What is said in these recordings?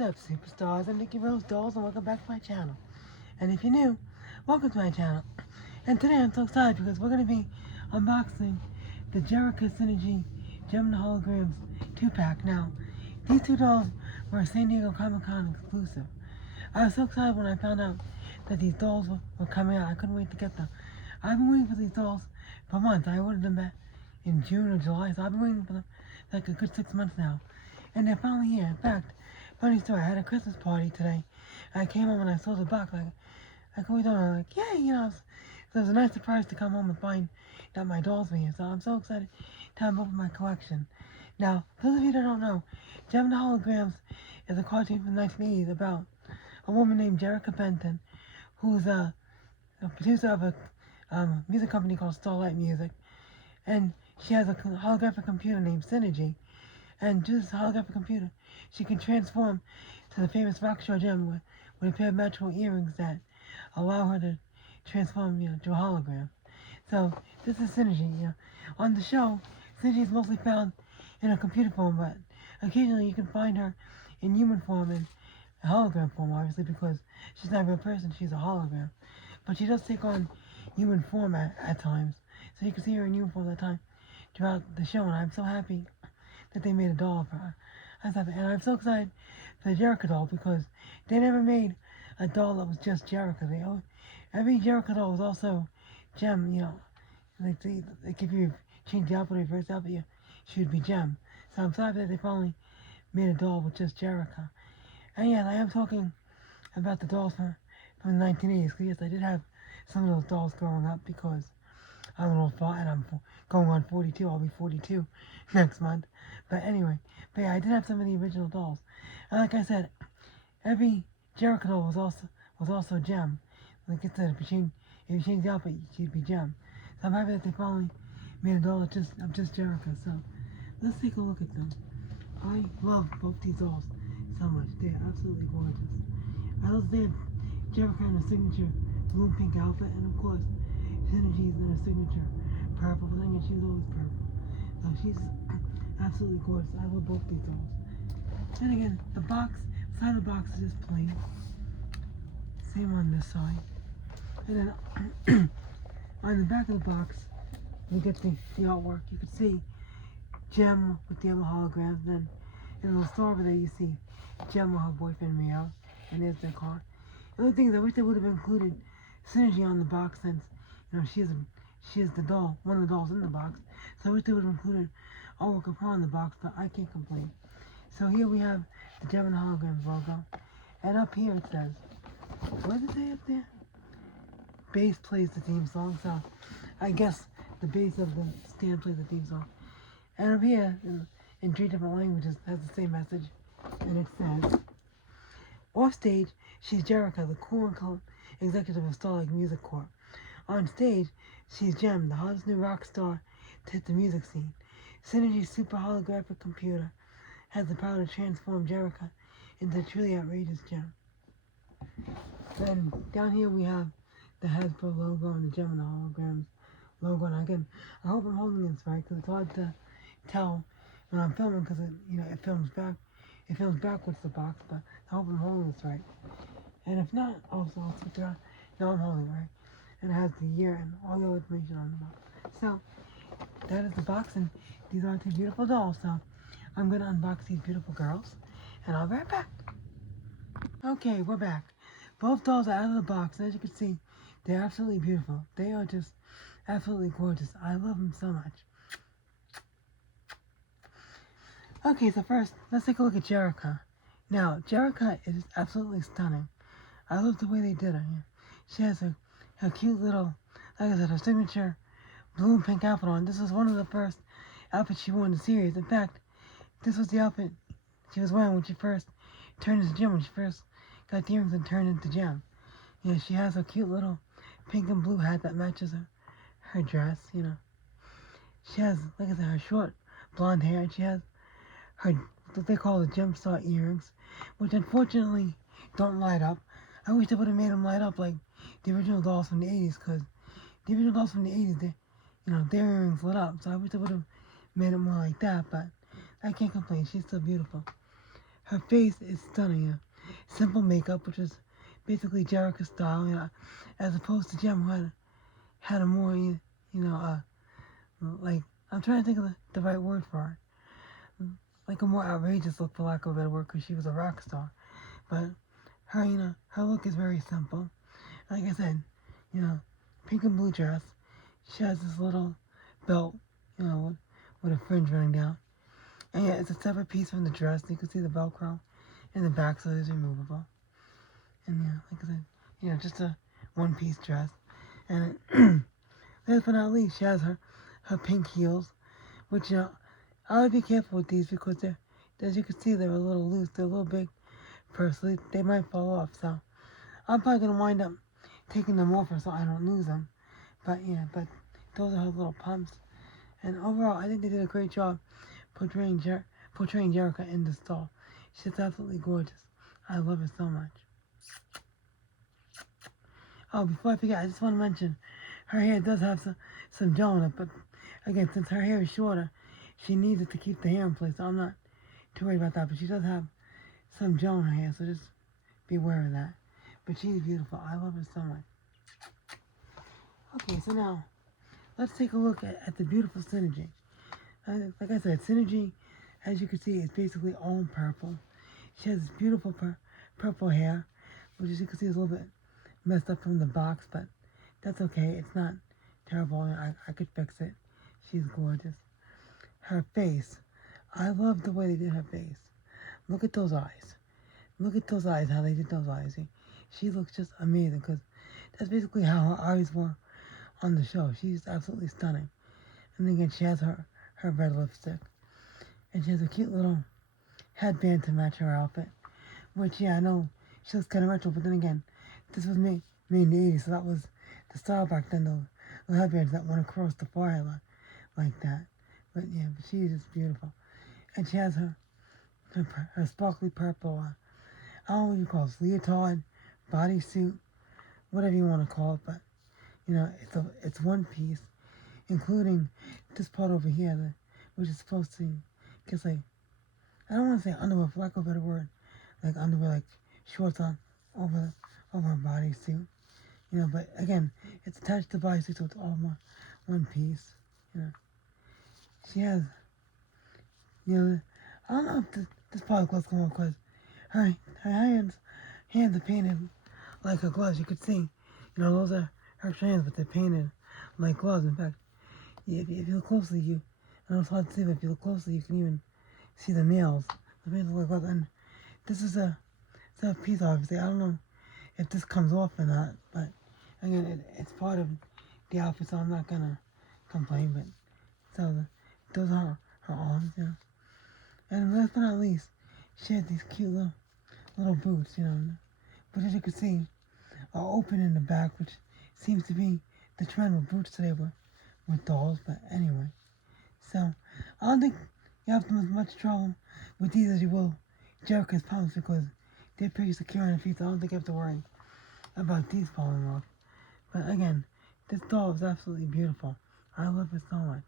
What's up, superstars? I'm Nikki Rose Dolls, and welcome back to my channel. And if you're new, welcome to my channel. And today I'm so excited because we're going to be unboxing the Jerrica Synergy Gem and Holograms 2-pack. Now, these two dolls were a San Diego Comic-Con exclusive. I was so excited when I found out that these dolls were coming out. I couldn't wait to get them. I've been waiting for these dolls for months. I ordered them back in June or July, so I've been waiting for them like a good 6 months now. And they're finally here. In fact, funny story, I had a Christmas party today. I came home and I saw the box, like we don't know, like, yay, you know. So it was a nice surprise to come home and find that my dolls were here. So I'm so excited to have them open my collection. Now, for those of you that don't know, Gem and Holograms is a cartoon from the 1980s about a woman named Jerrica Benton, who's a producer of a music company called Starlight Music. And she has a holographic computer named Synergy. And through this holographic computer, she can transform to the famous rockstar gem with a pair of magical earrings that allow her to transform, to a hologram. So this is Synergy. On the show, Synergy is mostly found in a computer form, but occasionally you can find her in human form and hologram form, obviously, because she's not a real person, she's a hologram. But she does take on human form at times. So you can see her in human form at time throughout the show, and I'm so happy that they made a doll for her. And I'm so excited for the Jerrica doll because they never made a doll that was just Jerrica. Every Jerrica doll was also Gem, like if you change the outfit or reverse the outfit, she would be Gem. So I'm so happy that they finally made a doll with just Jerrica. And yes, I am talking about the dolls from the 1980s, because yes, I did have some of those dolls growing up because I'm an old fart and I'm going on 42. I'll be 42 next month. But anyway, yeah, I did have some of the original dolls. And like I said, every Jerrica doll was also Gem. Like I said, if you change the outfit, she'd be Gem. So I'm happy that they finally made a doll of just Jerrica. So let's take a look at them. I love both these dolls so much. They're absolutely gorgeous. I love that Jerrica in a signature blue and pink outfit, and of course, Synergy's in her signature purple thing, and she's always purple. So she's absolutely gorgeous. I love both these dolls. And again, the side of the box is just plain. Same on this side. And then on the back of the box, you get the artwork. You can see Gem with the yellow holograms, and then in the little star over there you see Gem with her boyfriend Rio, and there's their car. The only thing is I wish they would have included Synergy on the box, since she is the doll, one of the dolls in the box. So I wish they would have included artwork of her on the box, but I can't complain. So here we have the Gem and Holograms logo, and up here it says, what does it say up there? Bass plays the theme song, so I guess the bass of the stand plays the theme song. And up here, in 3 different languages, has the same message, and it says, off stage, she's Jerrica, the cool and calm executive of Starlight Music Corp. On stage, she's Gem, the hottest new rock star to hit the music scene. Synergy's super holographic computer has the power to transform Jerrica into a truly outrageous Gem. Then down here we have the Hasbro logo and the Gem and the Holograms logo. And again, I hope I'm holding this right, because it's hard to tell when I'm filming, because it films backwards the box, but I hope I'm holding this right. And if not, I'll switch around. No, I'm holding it right. And it has the year and all the information on the box. So that is the box, and these are 2 beautiful dolls. So I'm going to unbox these beautiful girls, and I'll be right back. Okay, we're back. Both dolls are out of the box, and as you can see, they're absolutely beautiful. They are just absolutely gorgeous. I love them so much. Okay, so first, let's take a look at Jerrica. Now, Jerrica is absolutely stunning. I love the way they did her. She has her cute little, like I said, her signature blue and pink outfit on. This was one of the first outfits she wore in the series. In fact, this was the outfit she was wearing when she first turned into Gem, when she first got the earrings and turned into Gem. She has a cute little pink and blue hat that matches her dress, She has, like I said, her short blonde hair, and she has her, what they call the Gem Star earrings, which unfortunately don't light up. I wish they would have made them light up like the original dolls from the 80s, because the original dolls from the 80s, their earrings lit up. So I wish they would have made it more like that, but I can't complain. She's still beautiful. her face is stunning. Simple makeup, which is basically Jerrica style, as opposed to Gem, who had a more, like, I'm trying to think of the right word for it. Like a more outrageous look, for lack of a better word, because she was a rock star. But her, her look is very simple. Like I said, pink and blue dress. She has this little belt, with a fringe running down. And yeah, it's a separate piece from the dress. You can see the Velcro in the back, so it is removable. And yeah, like I said, just a one-piece dress. And last but not least, she has her pink heels, which, I would be careful with these because they're, as you can see, they're a little loose. They're a little big, personally. They might fall off, so I'm probably going to wind up taking them off so I don't lose them. But yeah, those are her little pumps. And overall, I think they did a great job portraying Jerrica in this doll. She's absolutely gorgeous. I love her so much. Oh, before I forget, I just want to mention, her hair does have some gel in it, but again, since her hair is shorter, she needs it to keep the hair in place, so I'm not too worried about that. But she does have some gel in her hair, so just be aware of that. But she's beautiful. I love her so much. Okay, so now, let's take a look at the beautiful Synergy. Like I said, Synergy, as you can see, is basically all in purple. She has this beautiful purple hair, which as you can see is a little bit messed up from the box, but that's okay. It's not terrible. I could fix it. She's gorgeous. Her face. I love the way they did her face. Look at those eyes. Look at those eyes, how they did those eyes. She looks just amazing because that's basically how her eyes were on the show. She's absolutely stunning. And then again, she has her red lipstick. And she has a cute little headband to match her outfit. Which, yeah, I know she looks kind of retro, but then again, this was made in the 80s, so that was the style back then, the headbands that went across the forehead like that. But yeah, but she is just beautiful. And she has her sparkly purple, I don't know what you call it, leotard, bodysuit, whatever you want to call it, but, it's one piece, including this part over here, which is supposed to, guess like, I don't want to say underwear, for lack of a better word, like underwear, like shorts on, over her bodysuit, but again, it's attached to the bodysuit, so it's all one piece, She has, I don't know if this part of the gloves come off because her hands are painted like her gloves. You could see, those are her hands, but they're painted like gloves. In fact, if you look closely, I know it's hard to see, but if you look closely, you can even see the nails. The nails look like gloves. And this is a piece, obviously. I don't know if this comes off or not, but again, it's part of the outfit, so I'm not gonna complain. But so those are her arms, And last but not least, she had these cute little boots, but as you can see, are open in the back, which seems to be the trend with boots today with dolls. But anyway, so I don't think you have as much trouble with these as you will Jerrica's pumps because they're pretty secure on the feet, so I don't think you have to worry about these falling off. But again, this doll is absolutely beautiful. I love it so much.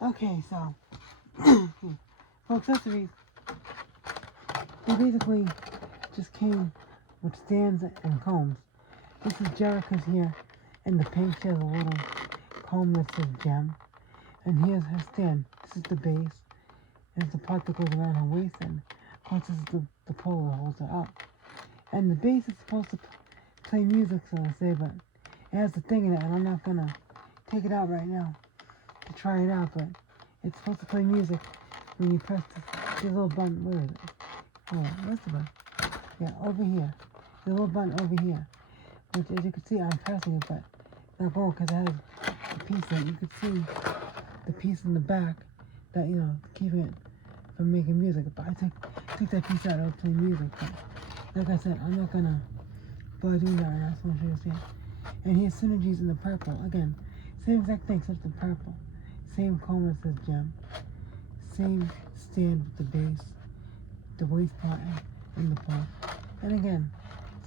Okay, so for accessories, they basically just came with stands and combs. This is Jerrica's here, and the pink. She has a little comb that says Gem. And here's her stand. This is the base. There's the part that goes around her waist, and of course this is the pole that holds her up. And the base is supposed to play music, so I say, but it has the thing in it, and I'm not gonna take it out right now to try it out, but it's supposed to play music when you press this little button. Where is it? Oh, where's the button? Yeah, over here. The little button over here. Which, as you can see, I'm pressing it, but it's not going because it has a piece that you can see the piece in the back that, keeping it from making music. But I took that piece out, it'll play music. But like I said, I'm not gonna bother doing that right now, so I want you to see. And here's Synergies in the purple. Again, same exact thing, except the purple. Same comb that says Gem. Same stand with the base, the waist part, and the part. And again,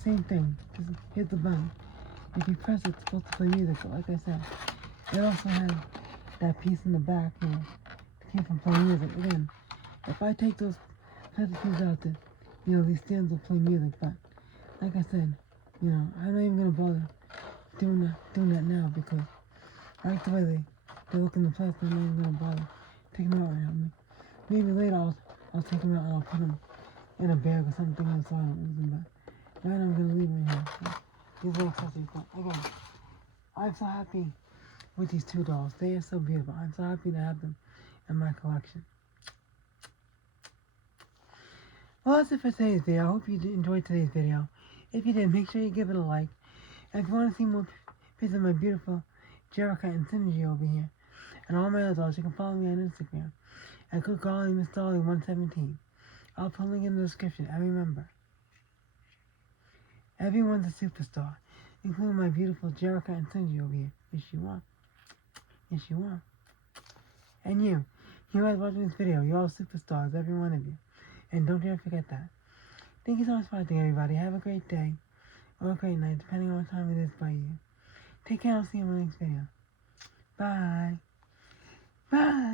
same thing. Just hit the button. If you press it, it's supposed to play music. But like I said, it also has that piece in the back, to keep from playing music. Again, if I take those have to choose out that, these stands will play music, but like I said, I'm not even gonna bother doing that now because I like the way they look in the place. I'm not even gonna bother taking them out right now. Maybe later I'll take them out and I'll put them in a bag or something else so I don't lose them. But right now I'm gonna leave them in here. So these are accessories. But again, I'm so happy with these two dolls. They are so beautiful. I'm so happy to have them in my collection. Well, that's it for today's video. I hope you enjoyed today's video. If you did, make sure you give it a like. And if you want to see more pictures of my beautiful Jerrica and Synergy over here, and all my other dolls, you can follow me on Instagram at CookGolly117. I'll put a link in the description. And remember, everyone's a superstar, including my beautiful Jerrica and Synergy over here. Yes, you are. Yes, you are. And you guys watching this video, you're all superstars, every one of you. And don't dare forget that. Thank you so much for watching, everybody. Have a great day or a great night, depending on what time it is by you. Take care. I'll see you in my next video. Bye. Bye.